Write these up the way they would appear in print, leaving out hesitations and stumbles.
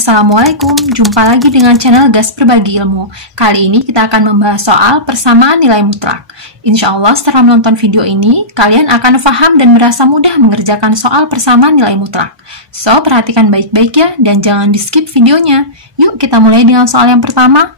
Assalamualaikum, jumpa lagi dengan channel Gas Berbagi Ilmu. Kali ini kita akan membahas soal persamaan nilai mutlak. Insya Allah setelah menonton video ini, kalian akan paham dan merasa mudah mengerjakan soal persamaan nilai mutlak. So, perhatikan baik-baik ya, dan jangan di-skip videonya. Yuk kita mulai dengan soal yang pertama.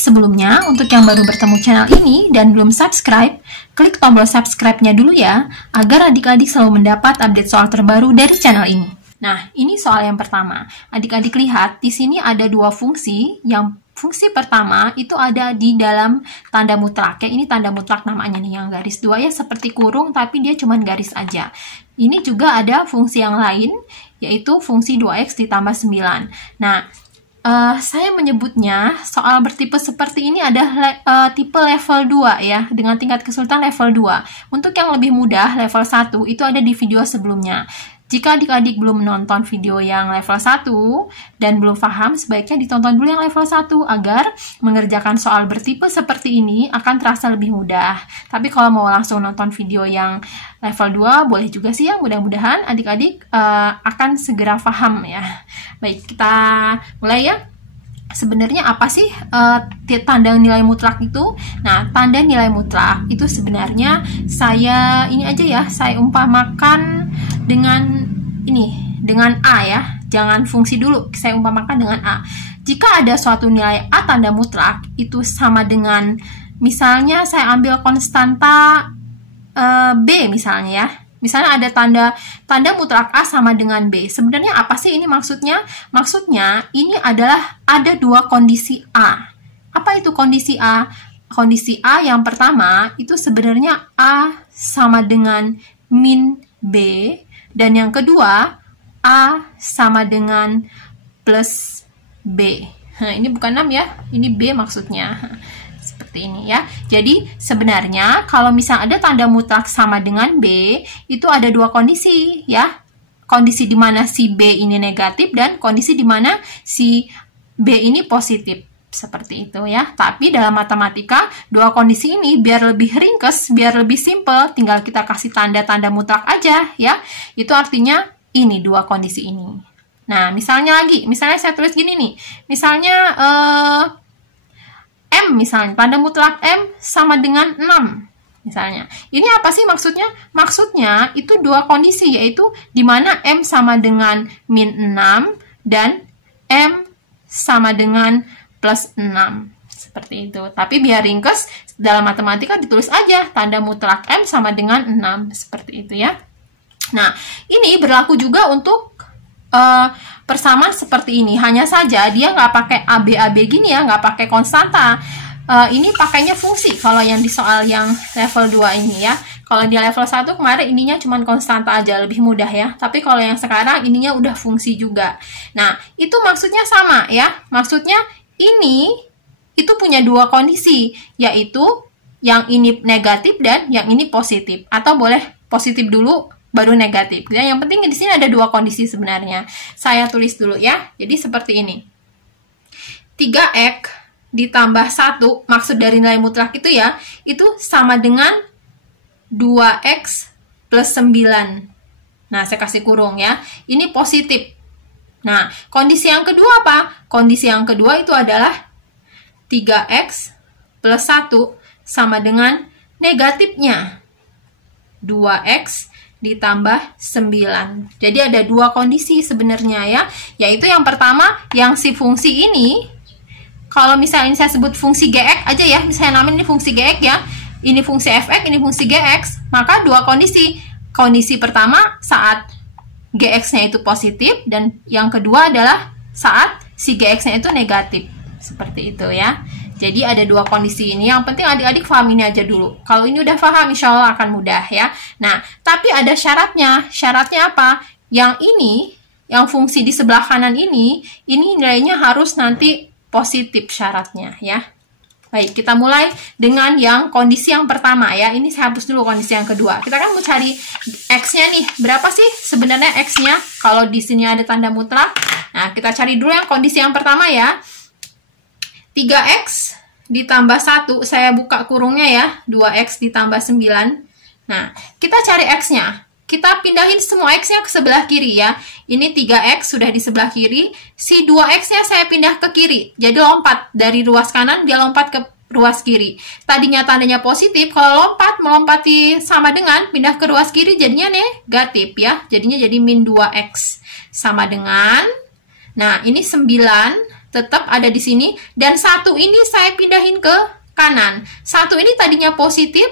Sebelumnya, untuk yang baru bertemu channel ini dan belum subscribe, klik tombol subscribe-nya dulu ya, agar adik-adik selalu mendapat update soal terbaru dari channel ini. Nah, ini soal yang pertama. Adik-adik lihat, di sini ada dua fungsi. Yang fungsi pertama itu ada di dalam tanda mutlak. Ya, ini tanda mutlak namanya nih, yang garis dua ya, seperti kurung, tapi dia cuma garis aja. Ini juga ada fungsi yang lain, yaitu fungsi 2x ditambah 9. Nah, saya menyebutnya soal bertipe seperti ini ada tipe level 2 ya, dengan tingkat kesulitan level 2. Untuk yang lebih mudah, level 1, itu ada di video sebelumnya. Jika adik-adik belum menonton video yang level 1 dan belum paham, sebaiknya ditonton dulu yang level 1 agar mengerjakan soal bertipe seperti ini akan terasa lebih mudah. Tapi kalau mau langsung nonton video yang level 2, boleh juga sih ya, mudah-mudahan adik-adik akan segera paham ya. Baik, kita mulai ya. Sebenarnya apa sih tanda nilai mutlak itu? Nah, tanda nilai mutlak itu sebenarnya saya umpamakan dengan dengan A ya. Jangan fungsi dulu, saya umpamakan dengan A. Jika ada suatu nilai A tanda mutlak itu sama dengan, misalnya saya ambil konstanta B misalnya ya. Misalnya ada tanda mutlak A sama dengan B. Sebenarnya apa sih ini maksudnya? Maksudnya ini adalah ada dua kondisi A. Apa itu kondisi A? Kondisi A yang pertama itu sebenarnya A sama dengan min B. Dan yang kedua A sama dengan plus B. Nah, ini bukan 6 ya, ini B maksudnya. Seperti ini ya. Jadi sebenarnya kalau misal ada tanda mutlak sama dengan B, itu ada dua kondisi ya. Kondisi di mana si B ini negatif dan kondisi di mana si B ini positif. Seperti itu ya. Tapi dalam matematika, dua kondisi ini biar lebih ringkes, biar lebih simple, tinggal kita kasih tanda-tanda mutlak aja ya. Itu artinya ini dua kondisi ini. Nah, misalnya saya tulis gini nih. Misalnya M misalnya, tanda mutlak M sama dengan 6 misalnya. Ini apa sih maksudnya? Maksudnya itu dua kondisi, yaitu di mana M sama dengan min 6 dan M sama dengan plus 6. Seperti itu. Tapi biar ringkes, dalam matematika ditulis aja tanda mutlak M sama dengan 6. Seperti itu ya. Nah, ini berlaku juga untuk persamaan seperti ini. Hanya saja dia nggak pakai AB gini ya, nggak pakai konstanta. Ini pakainya fungsi kalau yang di soal yang level 2 ini ya. Kalau di level 1 kemarin ininya cuma konstanta aja, lebih mudah ya. Tapi kalau yang sekarang ininya udah fungsi juga. Nah, itu maksudnya sama ya. Maksudnya ini itu punya dua kondisi, yaitu yang ini negatif dan yang ini positif. Atau boleh positif dulu baru negatif. Ya, yang penting di sini ada dua kondisi sebenarnya. Saya tulis dulu ya. Jadi seperti ini. 3x ditambah 1, maksud dari nilai mutlak itu ya, itu sama dengan 2x plus 9. Nah, saya kasih kurung ya. Ini positif. Nah, kondisi yang kedua apa? Kondisi yang kedua itu adalah 3x plus 1 sama dengan negatifnya 2x ditambah 9. Jadi ada dua kondisi sebenarnya ya. Yaitu yang pertama, yang si fungsi ini, kalau misalnya ini saya sebut fungsi gx aja ya, misalnya namain ini fungsi gx ya, ini fungsi fx, ini fungsi gx, maka dua kondisi. Kondisi pertama saat gx-nya itu positif, dan yang kedua adalah saat si gx-nya itu negatif. Seperti itu ya. Jadi ada dua kondisi ini, yang penting adik-adik paham ini aja dulu. Kalau ini udah paham, insya Allah akan mudah ya. Nah, tapi ada syaratnya. Syaratnya apa? Yang ini, yang fungsi di sebelah kanan ini nilainya harus nanti positif syaratnya ya. Baik, kita mulai dengan yang kondisi yang pertama ya. Ini saya hapus dulu kondisi yang kedua. Kita kan mau cari X-nya nih. Berapa sih sebenarnya X-nya? Kalau di sini ada tanda mutlak. Nah, kita cari dulu yang kondisi yang pertama ya. 3x ditambah 1, saya buka kurungnya ya, 2x ditambah 9. Nah, kita cari x-nya. kita pindahin semua X-nya ke sebelah kiri ya. Ini 3X sudah di sebelah kiri. Si 2X-nya saya pindah ke kiri. Jadi lompat dari ruas kanan, dia lompat ke ruas kiri. Tadinya tandanya positif, kalau melompati sama dengan pindah ke ruas kiri jadinya negatif ya. Jadinya jadi min 2X. Sama dengan, nah ini 9 tetap ada di sini. Dan 1 ini saya pindahin ke kanan. 1 ini tadinya positif,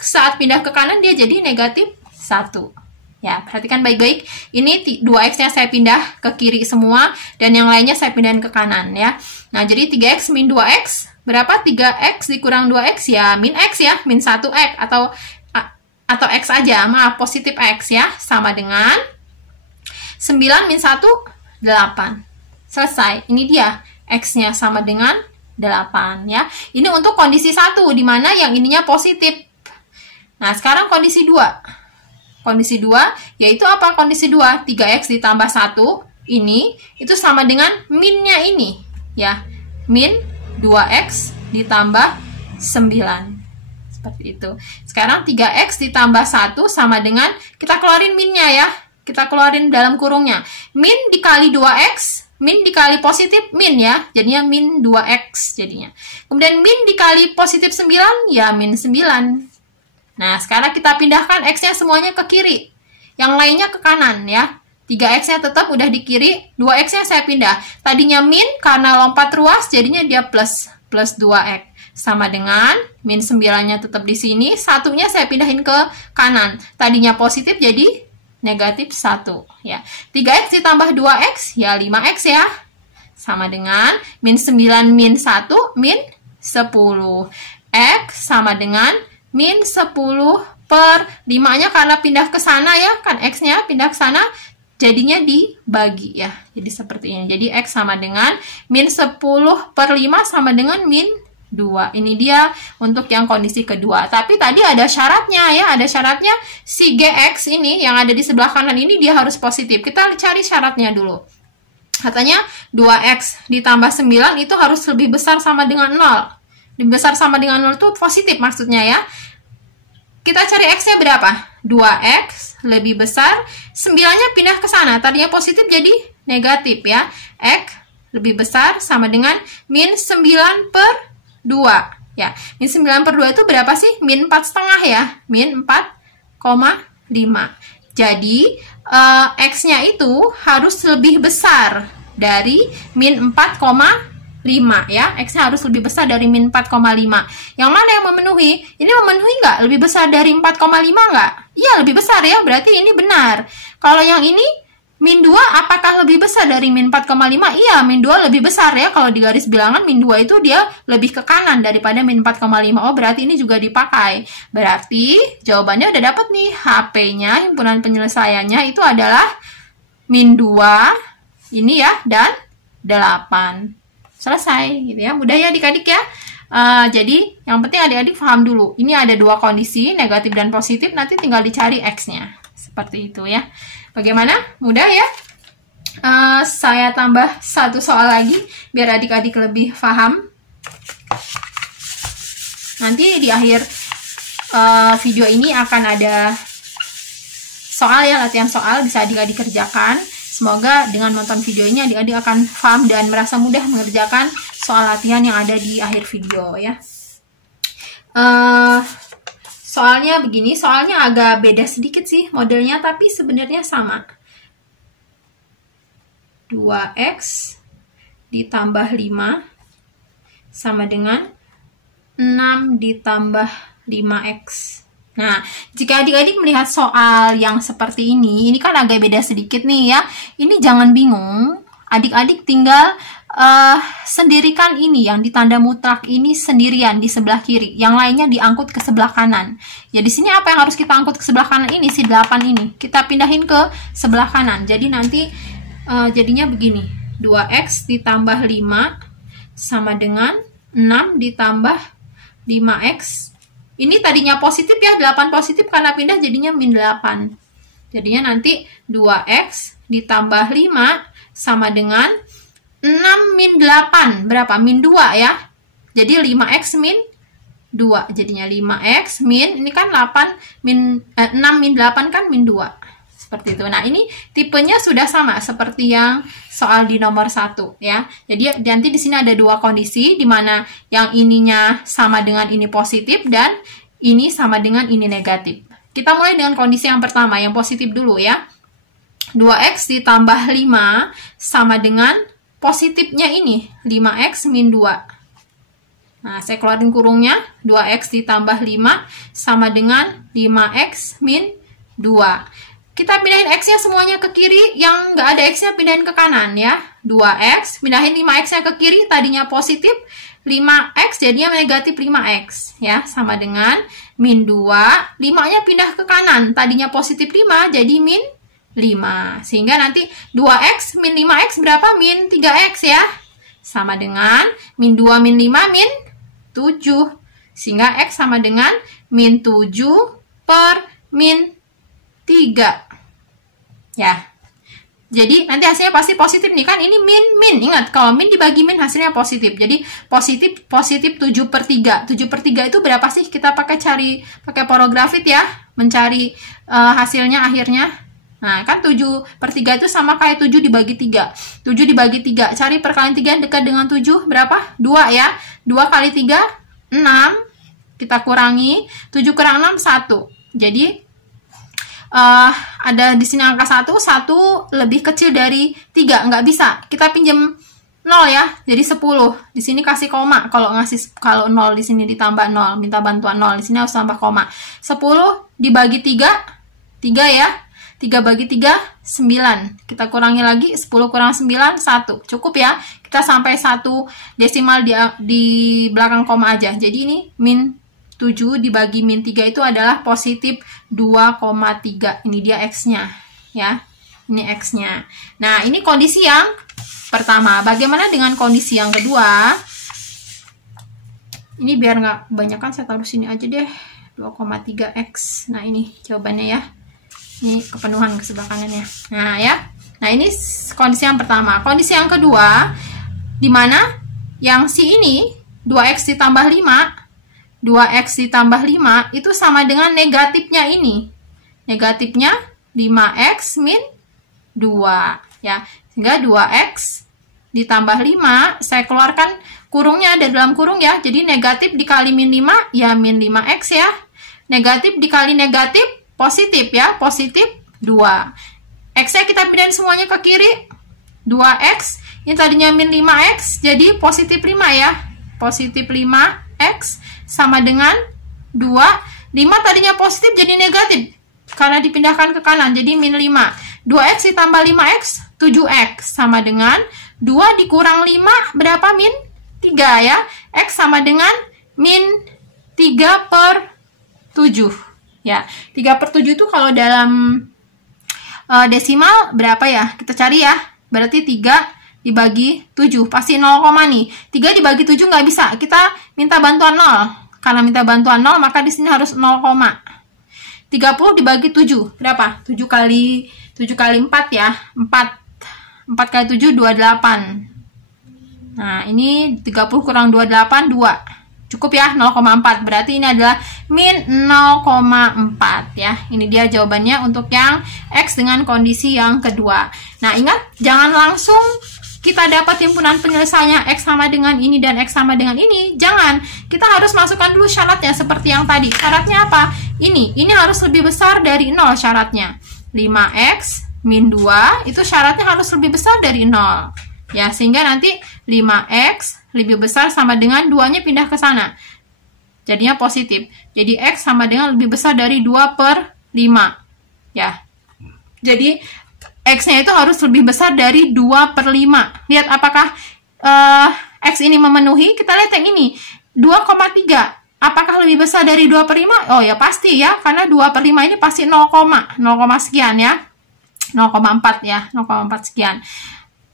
saat pindah ke kanan dia jadi negatif 1. Ya, perhatikan baik-baik. Ini 2X-nya saya pindah ke kiri semua, dan yang lainnya saya pindahin ke kanan ya. Nah, jadi 3X min 2X, berapa? 3X dikurang 2X ya, min X ya, min 1X, atau X aja, maaf, positif X ya, sama dengan 9 min 1, 8. Selesai, ini dia, X-nya sama dengan 8 ya. Ini untuk kondisi 1, di mana yang ininya positif. Nah, sekarang kondisi 2. Kondisi 2, yaitu apa kondisi 2? 3X ditambah 1, ini, itu sama dengan minnya ini, ya. Min 2X ditambah 9. Seperti itu. Sekarang 3X ditambah 1 sama dengan, kita keluarin minnya ya. Kita keluarin dalam kurungnya. Min dikali 2X, min dikali positif, min ya. Jadinya min 2X jadinya. Kemudian min dikali positif 9, ya min 9. Nah, sekarang kita pindahkan X-nya semuanya ke kiri. Yang lainnya ke kanan ya. 3X-nya tetap udah di kiri, 2X-nya saya pindah. Tadinya min, karena lompat ruas, jadinya dia plus 2X. Sama dengan, min 9-nya tetap di sini, 1-nya saya pindahin ke kanan. Tadinya positif, jadi negatif 1. Ya. 3X ditambah 2X, ya 5X ya. Sama dengan, min 9 min 1, min 10. X sama dengan min 10 per 5-nya karena pindah ke sana ya, kan X-nya pindah ke sana, jadinya dibagi ya. Jadi seperti ini. Jadi X sama dengan min 10 per 5 sama dengan min 2. Ini dia untuk yang kondisi kedua. Tapi tadi ada syaratnya ya, ada syaratnya si GX ini yang ada di sebelah kanan ini dia harus positif. Kita cari syaratnya dulu. Katanya 2X ditambah 9 itu harus lebih besar sama dengan 0. Lebih besar sama dengan 0 itu positif maksudnya ya. Kita cari X-nya berapa? 2X lebih besar, 9-nya pindah ke sana. Tadinya positif jadi negatif ya. X lebih besar sama dengan min 9 per 2. Ya, min 9 per 2 itu berapa sih? Min 4,5 ya. Min 4,5. Jadi, X-nya itu harus lebih besar dari min 4,5 ya. X-nya harus lebih besar dari min 4,5. Yang mana yang memenuhi? Ini memenuhi nggak? Lebih besar dari 4,5 nggak? Iya, lebih besar ya. Berarti ini benar. Kalau yang ini, min 2 apakah lebih besar dari min 4,5? Iya, min 2 lebih besar ya. Kalau di garis bilangan, min 2 itu dia lebih ke kanan daripada min 4,5. Oh, berarti ini juga dipakai. Berarti jawabannya udah dapat nih. HP-nya, himpunan penyelesaiannya itu adalah min 2, ini ya, dan 8. Selesai gitu ya, mudah ya adik-adik ya. Jadi yang penting adik-adik paham dulu, ini ada dua kondisi, negatif dan positif, nanti tinggal dicari X-nya seperti itu ya. Bagaimana? Mudah ya. Saya tambah satu soal lagi biar adik-adik lebih paham. Nanti di akhir video ini akan ada soal ya, latihan soal bisa adik-adik kerjakan. Semoga dengan nonton video ini adik-adik akan paham dan merasa mudah mengerjakan soal latihan yang ada di akhir video ya. Soalnya begini, soalnya agak beda sedikit sih modelnya, tapi sebenarnya sama. 2X ditambah 5 sama dengan 6 ditambah 5X. Nah, jika adik-adik melihat soal yang seperti ini kan agak beda sedikit nih ya. Ini jangan bingung, adik-adik tinggal sendirikan ini yang ditanda mutlak ini sendirian di sebelah kiri. Yang lainnya diangkut ke sebelah kanan. Ya, di sini apa yang harus kita angkut ke sebelah kanan ini? Si 8 ini. Kita pindahin ke sebelah kanan. Jadi nanti jadinya begini. 2X ditambah 5 sama dengan 6 ditambah 5X. Ini tadinya positif ya, 8 positif karena pindah jadinya min 8. Jadinya nanti 2X ditambah 5 sama dengan 6 min 8. Berapa? Min 2 ya. Jadi 5X min 2. Jadinya 5X min, ini kan 6 min 8 kan min 2. Seperti itu. Nah, ini tipenya sudah sama seperti yang soal di nomor 1 ya. Jadi nanti di sini ada dua kondisi di mana yang ininya sama dengan ini positif dan ini sama dengan ini negatif. Kita mulai dengan kondisi yang pertama, yang positif dulu ya. 2x ditambah 5 sama dengan positifnya ini 5x min 2. Nah, saya keluarin kurungnya. 2x ditambah 5 sama dengan 5x min 2. Kita pindahin x-nya semuanya ke kiri, yang nggak ada x-nya pindahin ke kanan ya. 2x, pindahin 5x-nya ke kiri, tadinya positif, 5x jadinya negatif 5x ya, sama dengan min 2, 5-nya pindah ke kanan, tadinya positif 5 jadi min 5. Sehingga nanti 2x min 5x berapa? Min 3x ya. Sama dengan min 2 min 5 min 7. Sehingga x sama dengan min 7 per min 3. Ya, jadi nanti hasilnya pasti positif nih kan, ini min. Ingat, kalau min dibagi min hasilnya positif. Jadi positif 7/3. 7/3 itu berapa sih? Kita pakai porografit ya, mencari hasilnya akhirnya. Nah, kan 7/3 itu sama kayak 7 dibagi 3. 7 dibagi 3, cari perkalian 3 dekat dengan 7 berapa? 2 ya. 2 kali 3, 6. Kita kurangi, 7 kurang 6, 1. Jadi ada di sini angka 1 lebih kecil dari 3, nggak bisa, kita pinjam 0 ya, jadi 10. Di sini kasih koma, kalau 0 di sini ditambah 0, minta bantuan 0, di sini harus tambah koma. 10 dibagi 3 ya, 3 bagi 3, 9. Kita kurangi lagi, 10 kurang 9, 1. Cukup ya, kita sampai 1 desimal di belakang koma aja. Jadi ini min 7 dibagi min 3 itu adalah positif 2,3. Ini dia x-nya ya. Ini x-nya. Nah, ini kondisi yang pertama. Bagaimana dengan kondisi yang kedua? Ini biar nggak kebanyakan, saya taruh sini aja deh. 2,3x. Nah, ini jawabannya ya. Ini kepenuhan ke sebelah kanannya. Nah, ya. Nah, ini kondisi yang pertama. Kondisi yang kedua, di mana yang si ini 2x ditambah 5, 2x ditambah 5 itu sama dengan negatifnya ini. Negatifnya 5x min 2 ya. Sehingga 2x ditambah 5, saya keluarkan kurungnya ada dalam kurung ya. Jadi negatif dikali min 5 ya min 5x ya. Negatif dikali negatif positif ya, positif 2. X-nya kita pindahin semuanya ke kiri. 2x ini tadinya min 5x jadi positif 5 ya. Positif 5x sama dengan 2. 5 tadinya positif jadi negatif karena dipindahkan ke kanan, jadi min 5. 2x ditambah 5x, 7x sama dengan 2 dikurang 5 berapa? Min 3 ya. X sama dengan min 3/7 ya. 3/7 itu kalau dalam desimal berapa ya? Kita cari ya. Berarti 3 dibagi 7, pasti 0, nih. 3 dibagi 7 nggak bisa, kita minta bantuan 0. Karena minta bantuan 0, maka di sini harus 0, 30 dibagi 7, berapa? 7 kali 4 ya, 4 kali 7, 28. Nah, ini 30 kurang 28, 2. Cukup ya, 0,4. Berarti ini adalah min 0,4 ya. Ini dia jawabannya untuk yang X dengan kondisi yang kedua. Nah, ingat, jangan langsung kita dapat himpunan penyelesaiannya X sama dengan ini dan X sama dengan ini. Jangan, kita harus masukkan dulu syaratnya seperti yang tadi. Syaratnya apa? Ini harus lebih besar dari 0 syaratnya. 5x min 2 itu syaratnya harus lebih besar dari 0. Ya, sehingga nanti 5x lebih besar sama dengan 2-nya pindah ke sana. Jadinya positif. Jadi X sama dengan lebih besar dari 2/5. Ya. Jadi X-nya itu harus lebih besar dari 2/5. Lihat apakah X ini memenuhi. Kita lihat yang ini. 2,3. Apakah lebih besar dari 2/5? Oh ya pasti ya. Karena 2/5 ini pasti 0, sekian ya. 0,4 ya. 0,4 sekian.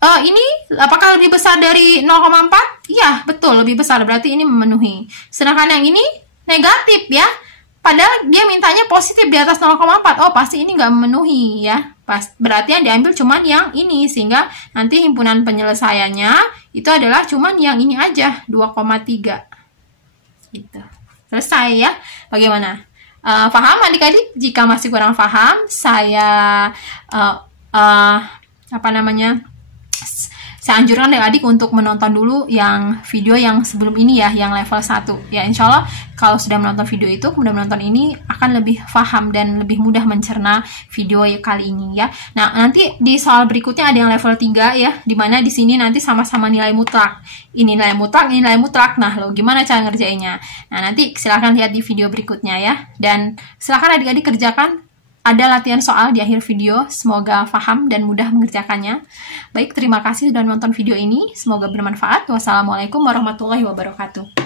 Ini apakah lebih besar dari 0,4? Iya, betul. Lebih besar. Berarti ini memenuhi. Sedangkan yang ini negatif ya. Padahal dia mintanya positif di atas 0,4. Oh, pasti ini nggak memenuhi ya. Berarti yang diambil cuman yang ini. Sehingga nanti himpunan penyelesaiannya itu adalah cuman yang ini aja. 2,3. Gitu. Selesai ya. Bagaimana? paham adik-adik? Jika masih kurang paham, saya saya anjurkan adik-adik untuk menonton dulu yang video yang sebelum ini ya, yang level 1. Ya, insya Allah kalau sudah menonton video itu, kemudian menonton ini akan lebih paham dan lebih mudah mencerna video kali ini ya. Nah, nanti di soal berikutnya ada yang level 3 ya, dimana di sini nanti sama-sama nilai mutlak. Ini nilai mutlak, ini nilai mutlak. Nah, lo gimana cara ngerjainnya? Nah, nanti silahkan lihat di video berikutnya ya. Dan silahkan adik-adik kerjakan. Ada latihan soal di akhir video, semoga paham dan mudah mengerjakannya. Baik, terima kasih sudah menonton video ini, semoga bermanfaat. Wassalamualaikum warahmatullahi wabarakatuh.